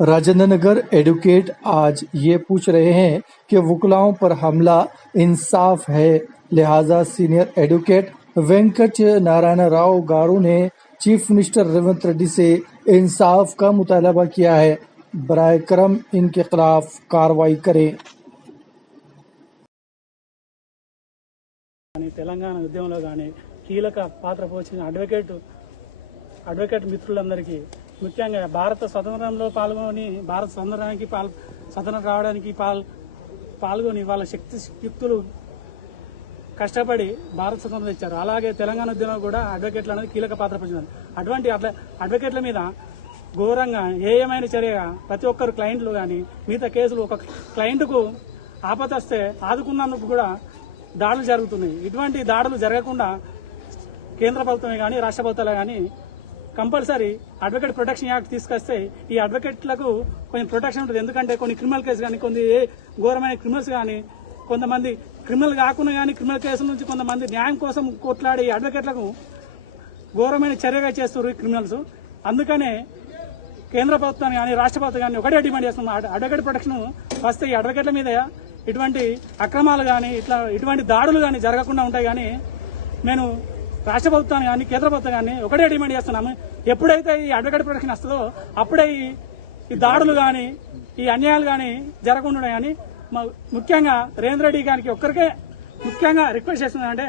Rajendra Nagar advocate आज ये पूछ रहे हैं कि वकीलों पर हमला इंसाफ है, लिहाजा सीनियर एडवोकेट वेंकट नारायण राव गारू ने चीफ मिनिस्टर रेवंत रेड्डी से इंसाफ का मुतालबा किया है। बराए करम इनके खिलाफ कार्रवाई करें। తెలంగాణ ఉద్యమంలో కానీ కీలక పాత్ర పోషించిన అడ్వకేట్ మిత్రులందరికీ ముఖ్యంగా భారత స్వతంత్రంలో పాల్గొని భారత స్వతంత్రం రావడానికి పాల్గొని వాళ్ళ శక్తియుక్తులు కష్టపడి భారత స్వతంత్రం ఇచ్చారు. అలాగే తెలంగాణ ఉద్యమంలో కూడా అడ్వకేట్లు అనేది కీలక పాత్ర పోషించారు. అటువంటి అడ్వకేట్ల మీద ఘోరంగా ఏమైనా చర్యగా ప్రతి ఒక్కరు క్లయింట్లు కానీ మిగతా కేసులు ఒక క్లయింట్కు ఆపద వస్తే ఆదుకున్నందుకు కూడా దాడులు జరుగుతున్నాయి. ఇటువంటి దాడులు జరగకుండా కేంద్ర ప్రభుత్వమే కానీ రాష్ట్ర ప్రభుత్వాలే కానీ కంపల్సరీ అడ్వకేట్ ప్రొటెక్షన్ యాక్ట్ తీసుకొస్తే ఈ అడ్వకేట్లకు కొంచెం ప్రొటెక్షన్ ఉంటుంది. ఎందుకంటే కొన్ని క్రిమినల్ కేసు కానీ కొన్ని ఘోరమైన క్రిమినల్స్ కానీ కొంతమంది క్రిమినల్ కాకుండా కానీ క్రిమినల్ కేసుల నుంచి కొంతమంది న్యాయం కోసం కొట్లాడే అడ్వకేట్లకు ఘోరమైన చర్యగా చేస్తారు ఈ క్రిమినల్స్. అందుకనే కేంద్ర ప్రభుత్వాన్ని కానీ రాష్ట్ర ప్రభుత్వం కానీ ఒకటే డిమాండ్ చేస్తున్నాం, అడ్వకేట్ ప్రొటెక్షన్ వస్తే ఈ అడ్వకేట్ల మీద ఇటువంటి అక్రమాలు కానీ ఇటువంటి దాడులు కానీ జరగకుండా ఉంటాయి. కానీ నేను రాష్ట్ర ప్రభుత్వాన్ని కానీ కేంద్ర ప్రభుత్వం కానీ ఒకటే డిమాండ్ చేస్తున్నాము, ఎప్పుడైతే ఈ అడ్వకేట్ ప్రొటెక్షన్ వస్తుందో అప్పుడే ఈ దాడులు కానీ ఈ అన్యాయాలు కానీ జరగకుండా. కానీ ముఖ్యంగా రేవంత్ రెడ్డి గారికి ఒక్కరికే ముఖ్యంగా రిక్వెస్ట్ చేస్తున్నానంటే